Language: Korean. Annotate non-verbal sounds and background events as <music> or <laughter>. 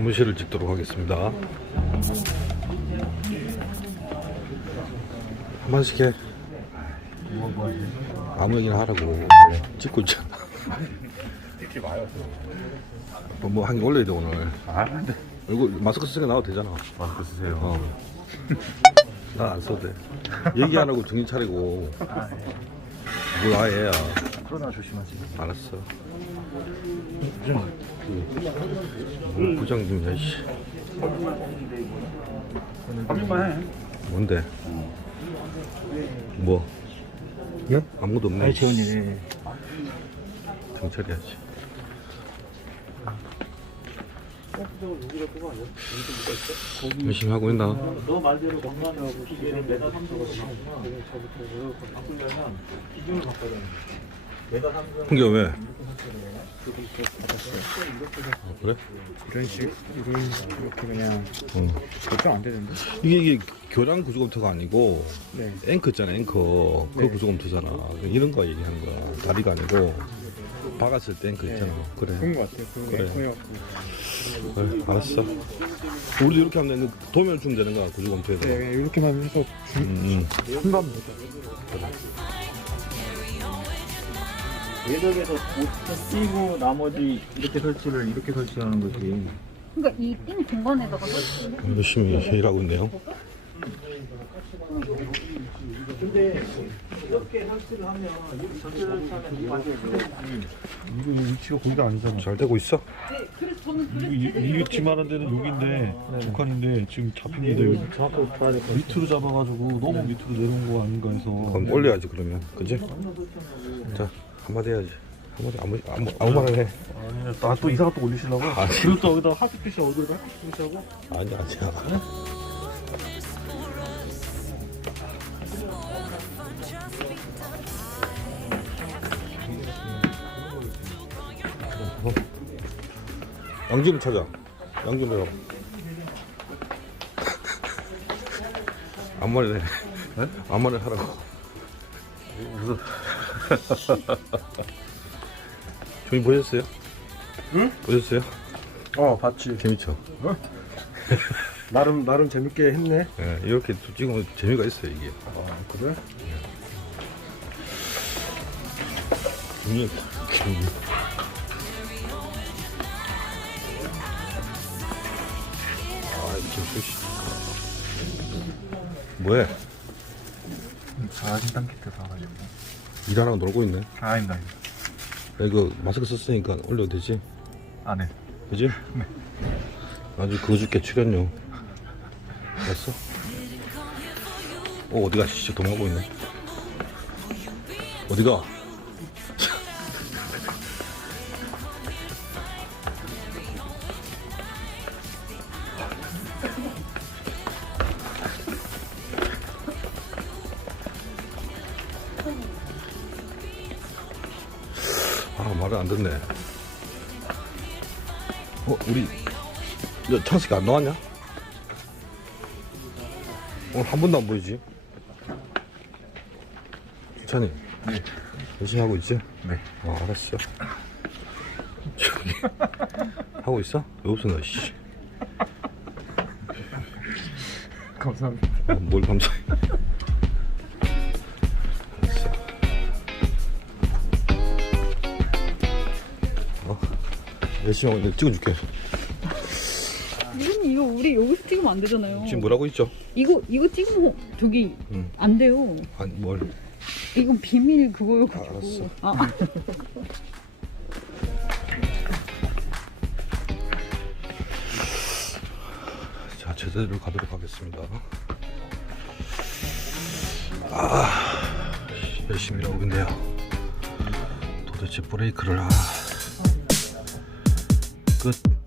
사무실을 찍도록 하겠습니다. 한 번씩 해. 아무 얘기나 하라고. 찍고 있잖아. 찍지 마요. 뭐한개 올려야 돼 오늘. 아, 근데 이거 마스크 쓰니까 나와도 되잖아. 마스크 쓰세요. 어. 나안 써도 돼. 얘기 안 하고 정신 차리고. 뭐 아예야. 코로나 조심하지. 알았어. 그 부장님이야 씨. 한 입만 해. 뭔데? 뭐? 예? 아무것도 없네. 아니, 재훈이. 경찰이야지. 열심히 하고 있나? 너 말대로 건강하고 기계를 3도 저부터 바꾸려면 기준을 바꿔야 돼. 매 달 3도 홍기야 왜? 아, 그래? 이런 식, 이런, 이렇게 그냥 응. 결정 안 되는데? 이게 이게 교량 구조검토가 아니고 네. 앵커 있잖아 앵커 그 네. 구조검토잖아 이런 거 얘기하는 거야 다리가 아니고 박았을 때 앵커 있잖아 그래 그런 것 같아요. 그런 그래. 거. 그래 알았어 우리도 이렇게 하면 되는 도면 주면 되는 거야 구조검토에서 네, 그냥 이렇게만 해서 음, 음. 한밤 외벽에서 옷 끼고 나머지 이렇게 설치를 이렇게 설치하는 거지. 그러니까 이 띵 공간에다가 설치. 열심히 일하고 있네요 근데 이렇게 설치를 하면 이렇게 설치를 하면 이. 이거 위치가 거기가 아니잖아. 잘 되고 있어? 그래서 저는 그래서 이, 이 위치만 한 데는 여기인데 북한인데 지금 잡힙니다 여기. 정확하게 봐야 될것 밑으로 잡아가지고 너무 밑으로 내려온 거 아닌가 해서. 그럼 올려야지 그러면 그지? 자 한마디 해야지. 한마디 아무 아무, 아무 말을 해. 아니, 나또 이상한 또 올리시려고? 아니. 그리고 또 여기다 하트피시 얼굴에다 하트피시 하고? 아니 아니야. 양좀 찾아. 양좀 해봐. 아무 말을 해. 아무 말을 하라고. 무슨 <laughs> 종이 보셨어요? 응? 보셨어요? 어 봤지. 재밌죠? 나름 나름 재밌게 했네. 예, 이렇게 또 찍으면 재미가 있어요 이게 아 그래? 재미 재미 아 이게 수시 뭐해? 자진단 키트 사가지고. 일하라고 놀고 있네 아, 아닙니다, 아닙니다. 야, 이거 마스크 썼으니까 올려도 되지? 안 해. 그지? <laughs> 네 나중에 그거 줄게 출연료 됐어? 어 어디가 진짜 도망가고 있네 어디가? <laughs> 말을 안 듣네 어 우리 너 창식이 안 나왔냐? 오늘 한 번도 안 보이지? 찬이 네. 열심히 하고 있지? 네. 어 알았어 하고 있어? 왜 없어 너 씨. 감사합니다. 어, 뭘 감사해 열심히 하고 찍어줄게 이건 이거 우리 여기서 찍으면 안 되잖아요. 지금 뭐라고 있죠? 이거 이거 찍으면 저기 응. 안 돼요. 아니 뭘 이건 비밀 그거여가지고. 알았어. 아, <laughs> 자, 제대로 가도록 하겠습니다. 아, 열심히 일하고 있네요. 도대체 브레이크를, 아. good.